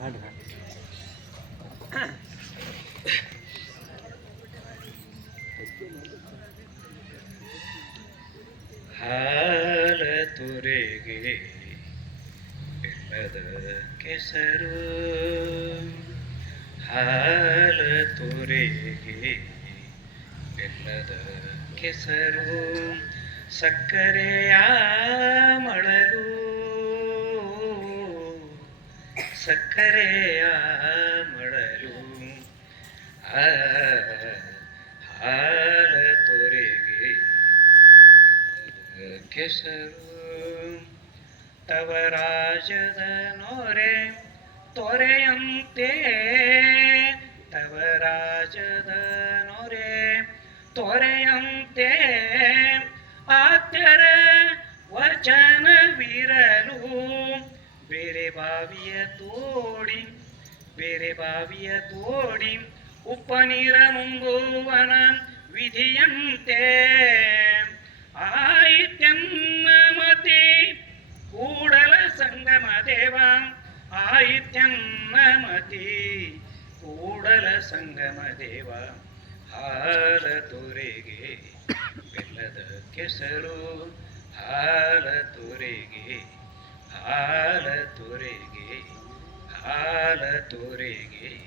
ಹಾಡು ಹಾಡು ಹಾಲ ತುರೆಗೆ ಬೆಲ್ಲದ ಕೆಸರು. ಹಾಲ ತುರೆಗೆ ಬೆಲ್ಲದ ಕೆಸರು. ಸಕ್ಕರೆಯ ಸಕ್ಕರೆಯ ಮಡಲು ಹಾಲ ತೊರೆಗೆ ಕೆಸರು. ತವರಾಜದ ನೋರೆ ತೊರೆಯಂತೆ ತವರಾಜದ ನೋರೆ ತೊರೆಯಂತೆ. ಆತ್ಯರ ವಚನವಿರಲು ಬಾವಿಯ ತೋಡಿ, ಬೇರೆ ಬಾವಿಯ ತೋಡಿ ಉಪ್ಪ ನೀರ ನುಂಗುವನ ವಿಧಿಯಂತೆ. ಆಯಿತ್ಯನ್ನ ಮತಿ, ಕೂಡಲ ಸಂಗಮ ದೇವ. ಆಯಿತ್ಯನ್ನ ಮತಿ, ಕೂಡಲ ಸಂಗಮ ದೇವ. ಹಾಲ ತುರೆಗೆ, ಬೆಲ್ಲದ ಕೆಸರು. ಹಾಲ ತುರೆಗೆ ಹಾಲ ತುರೆಗೆ ಹಾಲ ತುರೆಗೆ.